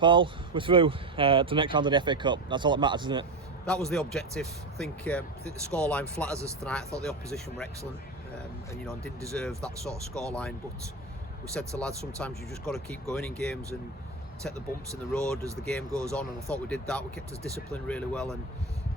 Paul, we're through to the next round of the FA Cup. That's all that matters, isn't it? That was the objective. I think the scoreline flatters us tonight. I thought the opposition were excellent, and didn't deserve that sort of scoreline. But we said to lads, sometimes you just got to keep going in games and take the bumps in the road as the game goes on. And I thought we did that. We kept us disciplined really well. And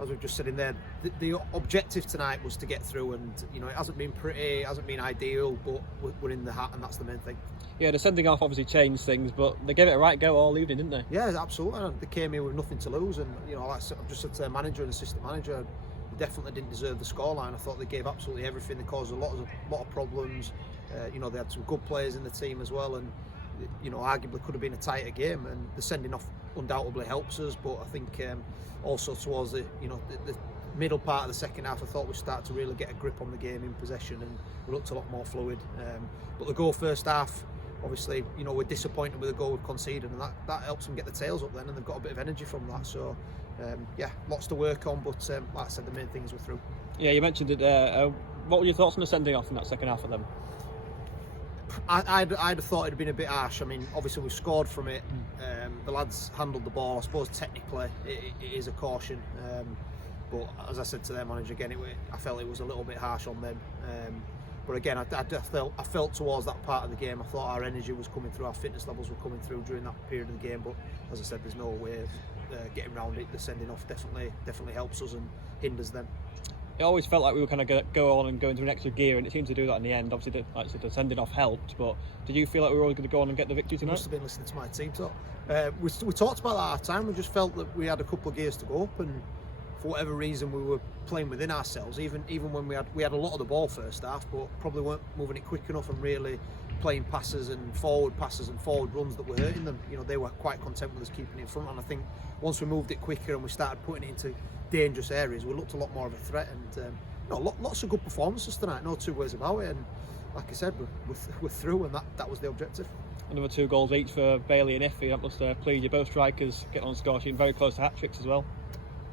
as we've just said in there, the objective tonight was to get through. And it hasn't been pretty, it hasn't been ideal, but we're in the hat, and that's the main thing. Yeah, the sending off obviously changed things, but they gave it a right go all evening, didn't they? Yeah, absolutely. And they came here with nothing to lose, and like I've just said to their manager and assistant manager, they definitely didn't deserve the scoreline. I thought they gave absolutely everything. They caused a lot of problems. They had some good players in the team as well, and arguably could have been a tighter game. And the sending off undoubtedly helps us, but I think also towards the middle part of the second half, I thought we started to really get a grip on the game in possession, and we looked a lot more fluid. But the goal first half, obviously, we're disappointed with the goal we've conceded, and that helps them get the tails up then, and they've got a bit of energy from that. So, lots to work on, but like I said, the main thing is we're through. Yeah, you mentioned it. What were your thoughts on the sending off in that second half of them? I'd have thought it'd been a bit harsh. I mean, obviously we scored from it. The lads handled the ball. I suppose technically it is a caution, but as I said to their manager again, I felt it was a little bit harsh on them. But again, I felt towards that part of the game, I thought our energy was coming through, our fitness levels were coming through during that period of the game. But as I said, there's no way of getting around it. The sending off definitely helps us and hinders them. It always felt like we were kind of go on and go into an extra gear, and it seemed to do that in the end. Obviously, the sending off helped, but did you feel like we were always going to go on and get the victory tonight? You must have been listening to my team talk. We talked about that at half time. We just felt that we had a couple of gears to go up, and for whatever reason we were playing within ourselves. Even when we had a lot of the ball first half, but probably weren't moving it quick enough and really playing passes and forward runs that were hurting them. They were quite content with us keeping it in front, and I think once we moved it quicker and we started putting it into dangerous areas, we looked a lot more of a threat. And lots of good performances tonight, no two ways about it. And like I said, we're through, and that was the objective. Another 2 goals each for Bailey and Iffy. That must please you. Both strikers getting on the score sheet, very close to hat tricks as well.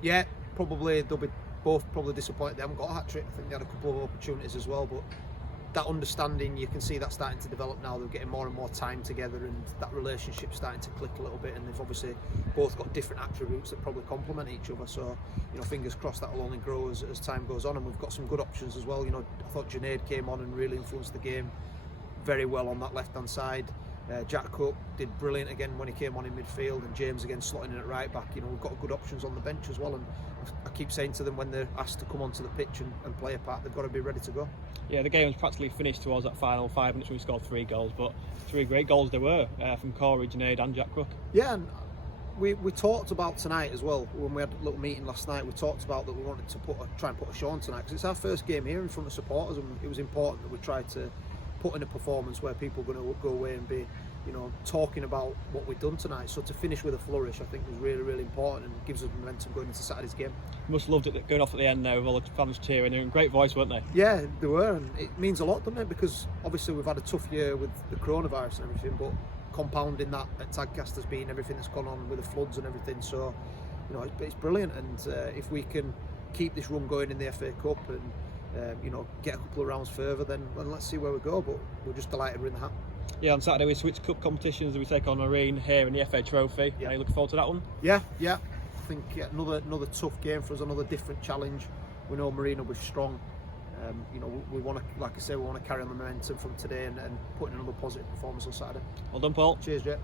Yeah, probably they'll be both probably disappointed they haven't got a hat trick. I think they had a couple of opportunities as well, but that understanding, you can see that starting to develop now. They're getting more and more time together, and that relationship's starting to click a little bit, and they've obviously both got different attributes that probably complement each other. So fingers crossed that will only grow as time goes on, and we've got some good options as well. I thought Junaid came on and really influenced the game very well on that left hand side. Jack Cook did brilliant again when he came on in midfield, and James again slotting in at right back. We've got good options on the bench as well, and I keep saying to them, when they're asked to come onto the pitch and play a part, they've got to be ready to go. Yeah, the game was practically finished towards that final 5 minutes when we scored 3 goals, but 3 great goals there were from Corey, Junaid and Jack Cook. Yeah, and we talked about tonight as well, when we had a little meeting last night. We talked about that we wanted to try and put a show on tonight, because it's our first game here in front of supporters, and it was important that we tried to put in a performance where people are going to go away and be talking about what we've done tonight. So to finish with a flourish, I think, was really, really important, and gives us momentum going into Saturday's game. Must have loved it going off at the end there with all the fans cheering. They were in great voice, weren't they? Yeah, they were, and it means a lot, doesn't it? Because obviously we've had a tough year with the coronavirus and everything, but compounding that at Tadcast has been everything that's gone on with the floods and everything. So it's brilliant, and if we can keep this run going in the FA Cup and get a couple of rounds further, then let's see where we go. But we're just delighted we're in the hat. Yeah, on Saturday we switch cup competitions. We take on Marine here in the FA Trophy. Yeah. Are you looking forward to that one? Yeah. I think another tough game for us, another different challenge. We know Marine will be strong. We want to, like I say, we want to carry on the momentum from today and put in another positive performance on Saturday. Well done, Paul. Cheers, Jay.